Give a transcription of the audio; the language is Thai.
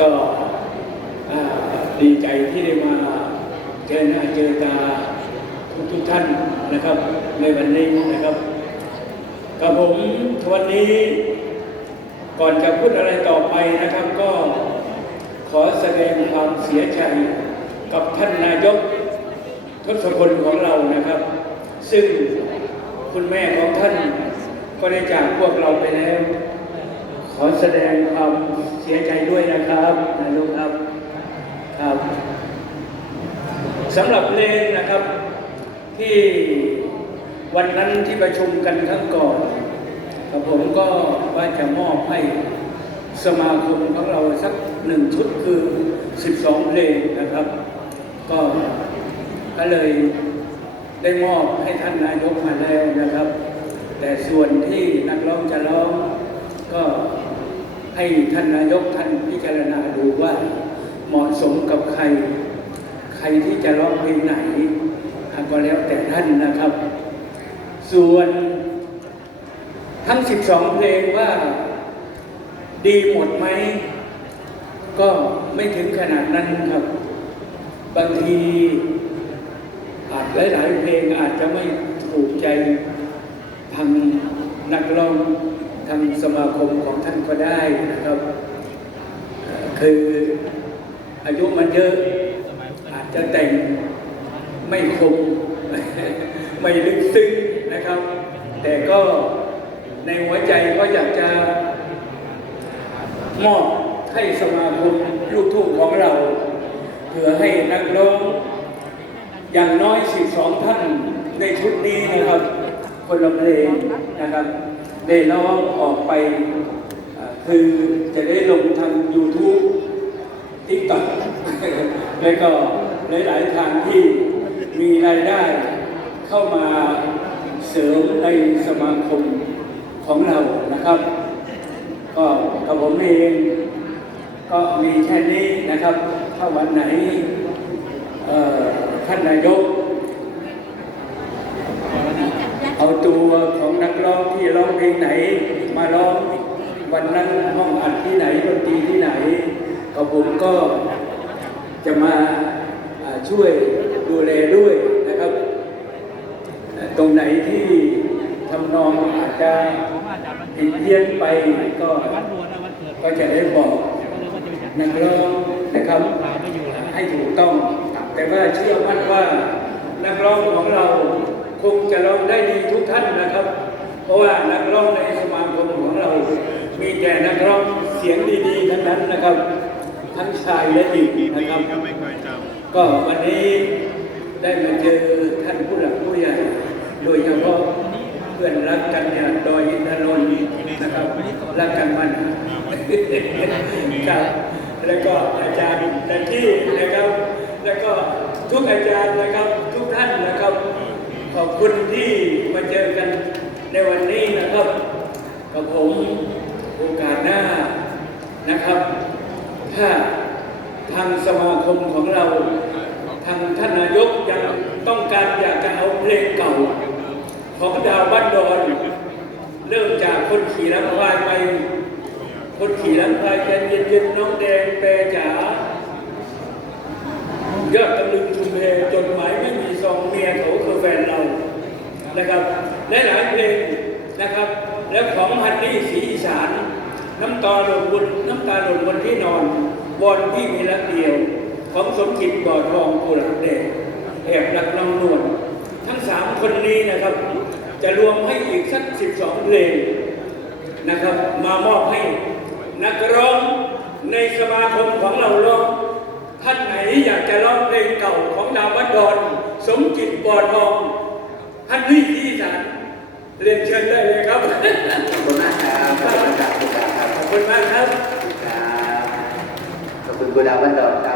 ก็ดีใจที่ได้มาเจอหน้าเจอตาทุกทุกท่านนะครับในวันนี้นะครับกับผมวันนี้ก่อนจะพูดอะไรต่อไปนะครับก็ขอแสดงความเสียใจกับท่านนายกทศพลของเรานะครับ ซึ่งคุณแม่ของท่านก็ได้จากพวกเราไปแล้ว ขอแสดงความ สียใจด้วยนะครับนะลูกครับครับสำหรับเพลงนะครับ ที่วันนั้นที่ประชุมกันครั้งก่อนกับผมก็ว่าจะมอบให้สมาคมของเราสักหนึ่งชุดคือ 12 เพลงนะครับ ก็ก็เลยได้มอบให้ท่านนายกมาแล้วนะครับ แต่ส่วนที่นักร้องจะร้องก็ ให้ท่านนายกท่านพิจารณาดูว่าเหมาะสมกับใคร ใครที่จะร้องเพลงไหน ก็แล้วแต่ท่านนะครับ ส่วนทั้ง 12 เพลงว่าดีหมดไหม ก็ไม่ถึงขนาดนั้นครับ บางทีอาจหลายๆเพลงอาจจะไม่ถูกใจทางนักร้อง ทางสมาคมของท่านก็ได้นะครับคืออายุมันเยอะอาจจะแต่งไม่คมไม่ลึกซึ้งนะครับ แต่ก็ในหัวใจก็อยากจะมอบให้สมาคมลูกทุ่งของเรา เพื่อให้นักร้องอย่างน้อย 12 ท่านในชุดนี้นะครับ คนละเพลงนะครับ ได้ร้องออกไป คือจะได้ลงทาง YouTube ติ๊กต็อกแล้วก็หลาย ๆ ทางที่มีรายได้เข้ามาเสริมในสมาคมของเรานะครับ ก็กับผมเองก็มีแค่นี้นะครับ ถ้าวันไหนท่านนายก เอาตัวของ ร้องที่ร้องเพลงไหน มาร้องวันนั้นห้องอัดที่ไหนดนตรีที่ไหนก็ผมก็จะมาช่วยดูแลด้วยนะครับ ตรงไหนที่ทำนองอาจจะผิดเพี้ยนไปก็ก็จะได้บอกนักร้องนะครับให้ถูกต้อง แต่ว่าเชื่อมั่นว่านักร้องของเราคงจะร้องได้ดีทุกท่านนะครับ เพราะว่านักร้องในสมาคมของเรา มีแต่นักร้องเสียงดีๆทั้งนั้นนะครับ ทั้งชายและหญิงนะครับก็ไม่เคยจก็วันนี้ได้มาเจอท่านผู้หลักผู้ใหญ่โดยเฉพาะเพื่อนรักกันเนี่ยดอยอินทนนท์นะครับรักกันมันครับแล้วก็อาจารย์ดันที่นะครับ แล้วก็ทุกอาจารย์นะครับ ทุกท่านนะครับ ขอบคุณที่มาเจอกัน ในวันนี้นะครับกับผมโอกาสหน้านะครับ ถ้าทางสมาคมของเรา ทางท่านนายกยังต้องการอยากจะเอาเพลงเก่า ของดาวบ้านดอนเริ่มจากคนขี่ลำพายไป คนขี่ลำพายใจเย็นๆน้องแดงแปรจ๋ายอดตะลึงชุมเพจดหมายไม่มีซองเมียเขาคือแฟนเรานะครับ และหลายเพลงนะครับ และของฮันนี่สีอีสาน น้ำตาหล่นบนน้ำตาหล่นบนที่นอนวอนพี่มีรักเดียว ของสมจิตบ่อทองกุหลาบแดงแอบรักน้องนวลทั้งสามคนนี้นะครับ จะรวมให้อีกสักสิบสองเพลงนะครับ มามอบให้นักร้องในสมาคมของเราร้องท่านไหนอยากจะร้องเพลงเก่าของดาววัดดอนสมจิตบ่อทองท่านนี่ที่สาร เรียนเชิญได้เลยครับ ขอบคุณมากครับขอบคุณครับคุณดาวครับขอบคุณมากครับครับขอบคุณคุณดาวบันดอนครับ